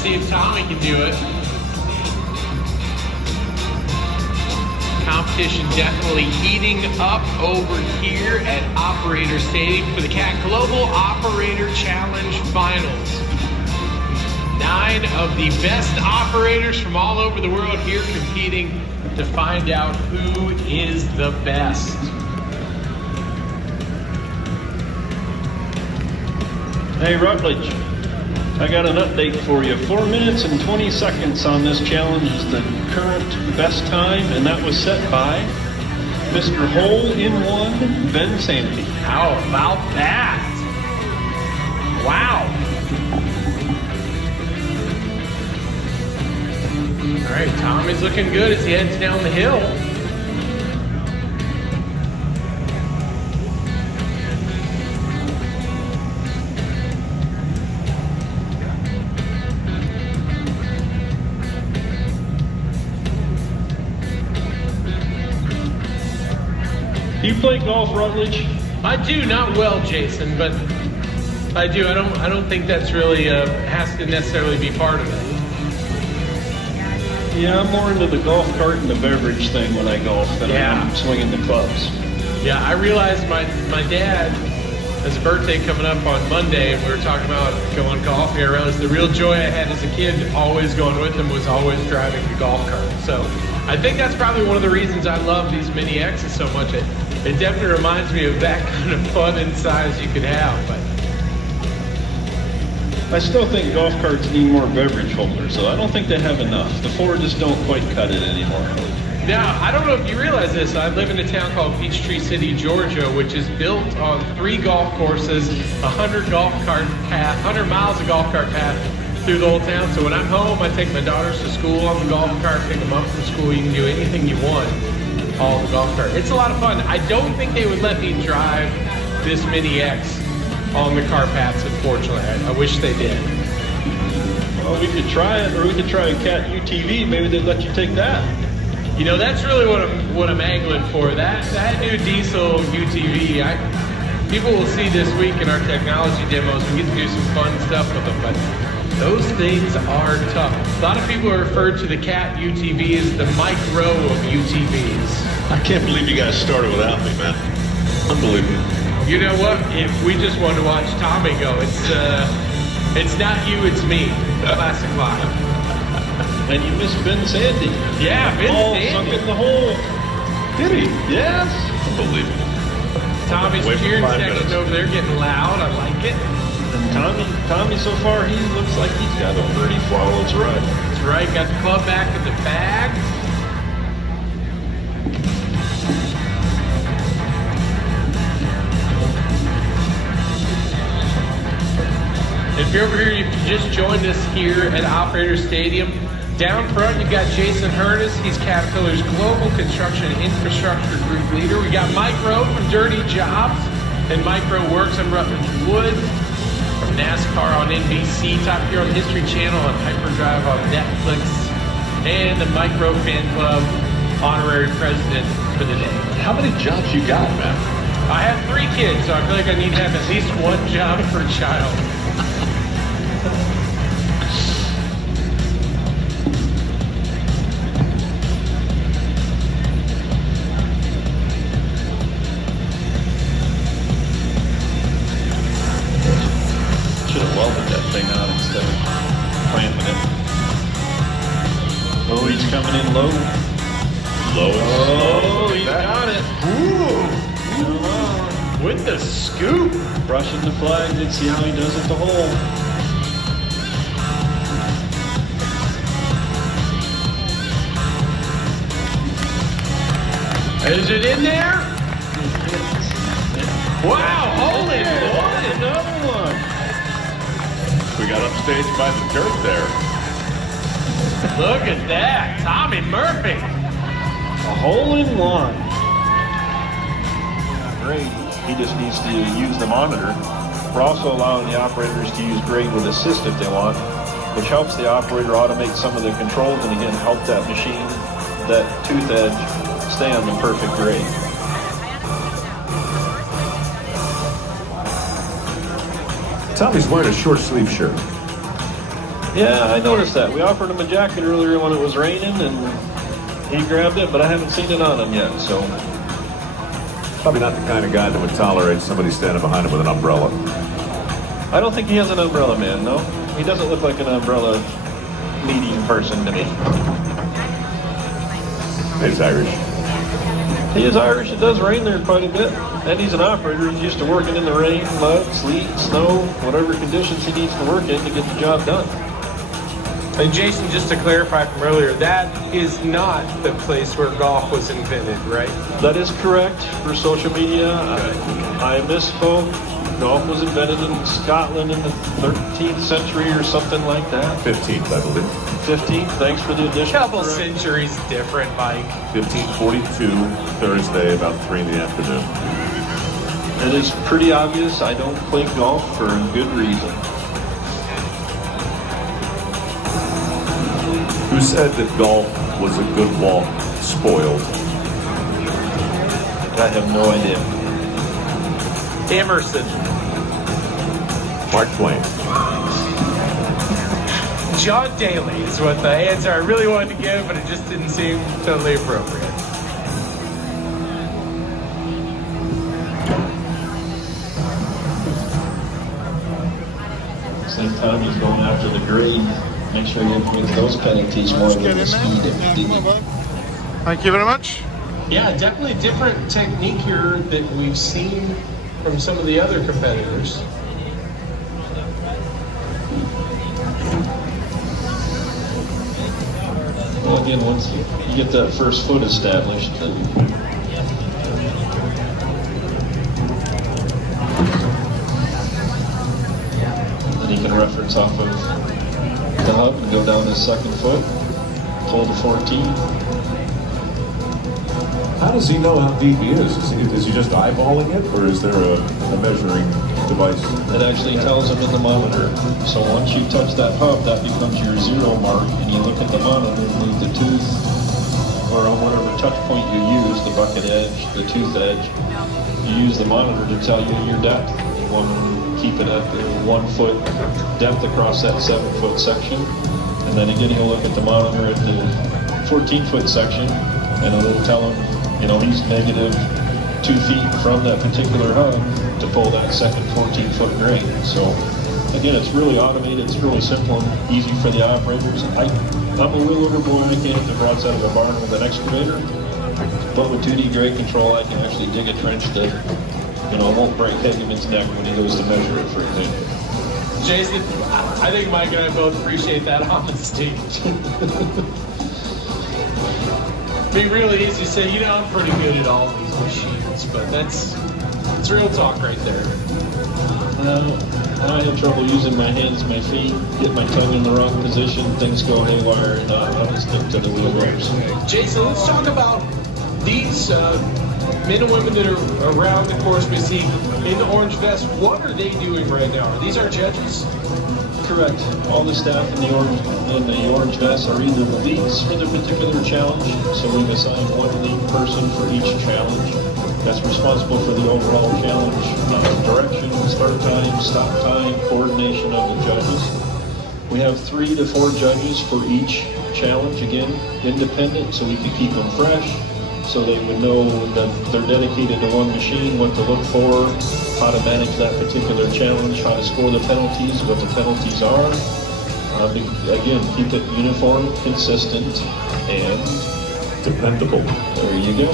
see if Tommy can do it. Competition definitely heating up over here at Operator Stadium for the CAT Global Operator Challenge Finals. 9 of the best operators from all over the world here competing to find out who is the best. Hey Rutledge, I got an update for you. 4 minutes and 20 seconds on this challenge is the current best time, and that was set by Mr. Hole-in-One Ben Sandy. How about that? Wow. All right, Tommy's looking good as he heads down the hill. Do you play golf, Rutledge? I do, not well, Jason, but I do. I don't think that's really has to necessarily be part of it. Yeah, I'm more into the golf cart and the beverage thing when I golf than I am swinging the clubs. Yeah, I realized my dad has a birthday coming up on Monday, and we were talking about going golfing. I realized the real joy I had as a kid always going with him was always driving the golf cart. So I think that's probably one of the reasons I love these Mini X's so much. It definitely reminds me of that kind of fun and size you could have. But I still think golf carts need more beverage holders, so I don't think they have enough. The four just don't quite cut it anymore. Now, I don't know if you realize this, I live in a town called Peachtree City, Georgia, which is built on 3 golf courses, 100 miles of golf cart path through the whole town. So when I'm home, I take my daughters to school on the golf cart, pick them up from school. You can do anything you want on the golf cart. It's a lot of fun. I don't think they would let me drive this Mini X on the car paths, unfortunately. I wish they did. Well, we could try it, or we could try a CAT UTV. Maybe they'd let you take that. You know, that's really what I'm angling for. That new diesel UTV. People will see this week in our technology demos. We get to do some fun stuff with them, but those things are tough. A lot of people refer to the CAT UTV as the micro of UTVs. I can't believe you guys started without me, man. Unbelievable. You know what? If we just wanted to watch Tommy go, it's not you, it's me. Classic line. And you missed Ben Sandy. Yeah, Ben Sandy. Sunk in the hole. Did he? Yes. Unbelievable. Tommy's Wait for cheering 5 section minutes. over there getting loud. I like it. And Tommy so far, he looks like he's got a pretty flawless run. That's right. Got the club back in the bag. If you're over here, you just joined us here at Operator Stadium. Down front, you've got Jason Hurtis. He's Caterpillar's Global Construction and Infrastructure Group Leader. We got Mike Rowe from Dirty Jobs and Micro Works on Rutledge Wood. From NASCAR on NBC, Top Gear on History Channel, on Hyperdrive on Netflix, and the Micro Fan Club honorary president for the day. How many jobs you got, man? I have 3 kids, so I feel like I need to have at least 1 job per child. Should have welded that thing out instead of clamping it. Oh, he's coming in low. Low. Oh, he's got it. Ooh. With the scoop. Brushing the flag. Let's see how he does at the hole. Is it in there? Wow, holy one. Another one. We got upstage by the dirt there. Look at that. Tommy Murphy. A hole-in-one. Great. He just needs to use the monitor. We're also allowing the operators to use grade with assist if they want, which helps the operator automate some of the controls and again help that machine, that tooth edge, stay on the perfect grade. Tommy's wearing a short sleeve shirt. Yeah, I noticed that. We offered him a jacket earlier when it was raining, and he grabbed it, but I haven't seen it on him yet, so. Probably not the kind of guy that would tolerate somebody standing behind him with an umbrella. I don't think he has an umbrella man, no. He doesn't look like an umbrella needing person to me. He's Irish. He is Irish. It does rain there quite a bit. And he's an operator. He's used to working in the rain, mud, sleet, snow, whatever conditions he needs to work in to get the job done. And Jason, just to clarify from earlier, that is not the place where golf was invented, right? That is correct for social media. I misspoke. Golf was invented in Scotland in the 13th century or something like that. 15th, I believe. 15th, thanks for the addition. Couple centuries different, Mike. 1542, Thursday, about 3 in the afternoon. It is pretty obvious I don't play golf for a good reason. Who said that golf was a good walk? Spoiled. I have no idea. Emerson. Mark Twain. John Daly is what the answer I really wanted to give, but it just didn't seem totally appropriate. Same time he's going after the grade. Make sure you make those penalties more than the speed. Thank you very much. Yeah, definitely a different technique here that we've seen from some of the other competitors. Well, again, once you get that first foot established, then you can reference off of the hub and go down his second foot, pull to 14. How does he know how deep he is? Is he just eyeballing it, or is there a measuring device? It actually tells him in the monitor. So once you touch that hub, that becomes your 0 mark, and you look at the monitor, move the tooth, or on whatever touch point you use, the bucket edge, the tooth edge, you use the monitor to tell you your depth. You want to keep it at the 1 foot depth across that 7 foot section, and then getting a look at the monitor at the 14 foot section, and it'll tell him, you know, he's negative 2 feet from that particular hub to pull that second 14-foot grade. So, again, it's really automated, it's really simple and easy for the operators. I'm a wheel over boy, I can't hit the rods out of a barn with an excavator, but with 2D grade control, I can actually dig a trench that, you know, won't break Hageman's neck when he goes to measure it, for example. Jason, I think Mike and I both appreciate that honesty. It'd be really easy to say, you know, I'm pretty good at all these machines, but it's real talk right there. I have trouble using my hands, my feet, get my tongue in the wrong position, things go haywire, and I'll stick to the wheelbarrows. Jason, let's talk about these men and women that are around the course we see in the orange vest. What are they doing right now? Are these our judges? Correct. All the staff in the orange vests are either the leads for the particular challenge, so we've assigned one lead person for each challenge that's responsible for the overall challenge, direction, start time, stop time, coordination of the judges. We have 3 to 4 judges for each challenge, again, independent, so we can keep them fresh, so they would know that they're dedicated to one machine, what to look for, how to manage that particular challenge, how to score the penalties, what the penalties are. Again, keep it uniform, consistent, and Dependable. there you go.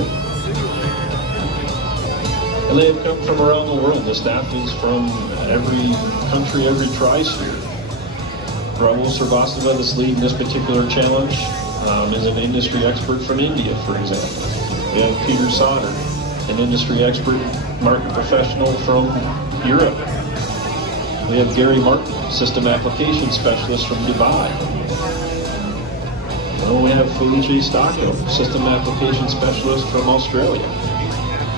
And they have come from around the world. The staff is from every country, every tri-sphere. Rahul Srivastava, that's leading this particular challenge, is an industry expert from India, for example. We have Peter Sauter, an industry expert, market professional from Europe. We have Gary Martin, system application specialist from Dubai. And we have Felice Stacco, system application specialist from Australia.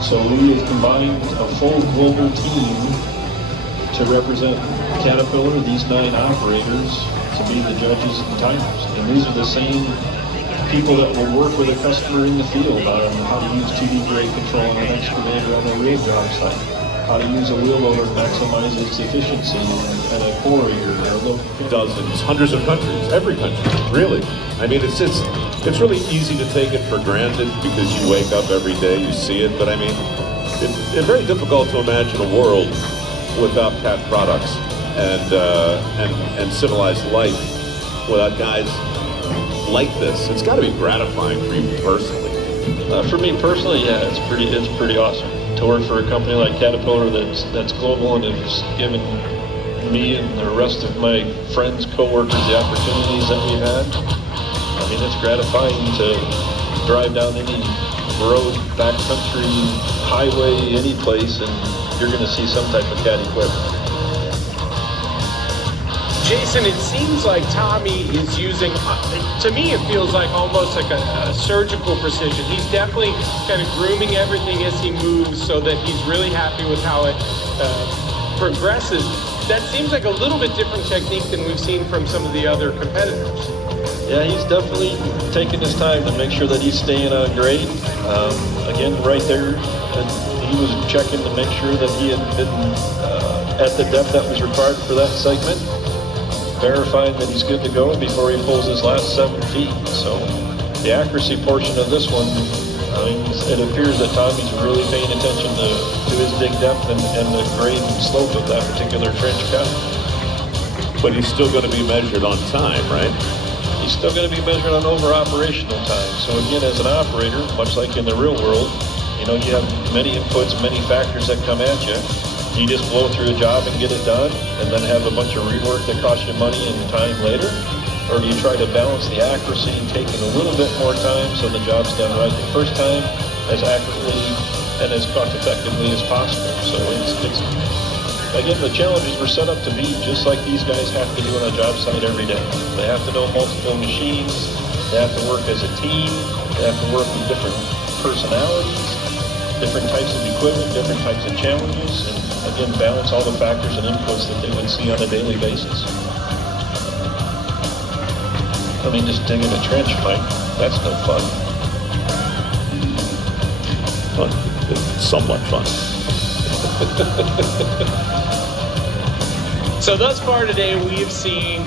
So we have combined a full global team to represent Caterpillar, these 9 operators, to be the judges and timers. And these are the same people that will work with a customer in the field on how to use 2D grade control on an excavator on a real job site. how to use a wheel loader to maximize its efficiency and a quarry or a load. Dozens, hundreds of countries, every country, really. I mean, it's really easy to take it for granted because you wake up every day, you see it, but I mean, it's very difficult to imagine a world without cat products and civilized life without guys like this. It's got to be gratifying for you personally. For me personally, yeah, it's pretty awesome to work for a company like Caterpillar that's global and has given me and the rest of my friends, co-workers, the opportunities that we've had. I mean, it's gratifying to drive down any road, backcountry, highway, any place, and you're going to see some type of cat equipment. Jason, it seems like Tommy is using, to me it feels like almost like a surgical precision. He's definitely kind of grooming everything as he moves so that he's really happy with how it progresses. That seems like a little bit different technique than we've seen from some of the other competitors. Yeah, he's definitely taking his time to make sure that he's staying on grade. Again, right there, he was checking to make sure that he had been at the depth that was required for that segment, verifying that he's good to go before he pulls his last 7 feet. So the accuracy portion of this one, I mean, it appears that Tommy's really paying attention to his dig depth and the grade and slope of that particular trench cut. But he's still going to be measured on time, right? He's still going to be measured on over operational time. So again, as an operator, much like in the real world, you know, you have many inputs, many factors that come at you. Do you just blow through a job and get it done and then have a bunch of rework that costs you money and time later? Or do you try to balance the accuracy and take it a little bit more time so the job's done right the first time, as accurately and as cost effectively as possible? So it's again, the challenges were set up to be just like these guys have to do on a job site every day. They have to know multiple machines, they have to work as a team, they have to work with different personalities, different types of equipment, different types of challenges, and again, balance all the factors and inputs that they would see on a daily basis. I mean, just digging a trench, Mike, that's no fun. Fun. It's somewhat fun. So thus far today, we have seen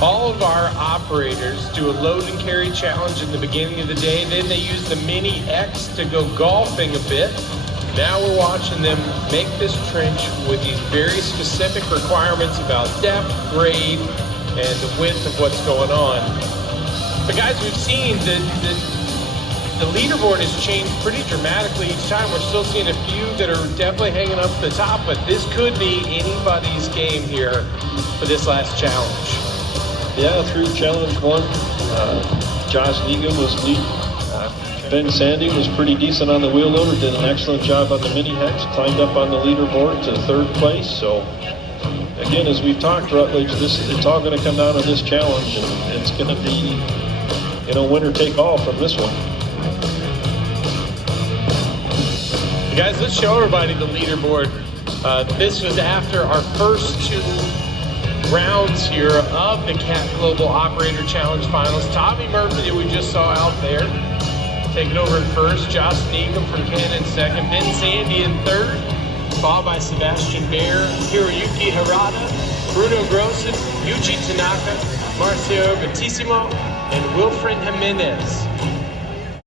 all of our operators do a load and carry challenge in the beginning of the day. Then they use the Mini X to go golfing a bit. Now we're watching them make this trench with these very specific requirements about depth, grade, and the width of what's going on. But guys, we've seen that the leaderboard has changed pretty dramatically each time. We're still seeing a few that are definitely hanging up at the top, but this could be anybody's game here for this last challenge. Yeah, through challenge 1, Josh Negan was lead. Ben Sandy was pretty decent on the wheel loader, did an excellent job on the Mini Hex, climbed up on the leaderboard to 3rd place. So again, as we've talked, Rutledge, it's all going to come down to this challenge, and it's going to be, you know, winner take all from this one. Guys, let's show everybody the leaderboard. This was after our first 2 rounds here of the Cat Global Operator Challenge Finals. Tommy Murphy, that we just saw out there, taking over in first. Josh Needham from Canada in second. Ben Sandy in third, followed by Sebastian Baer, Hiroyuki Harada, Bruno Grossen, Yuji Tanaka, Marcio Battissimo, and Wilfred Jimenez.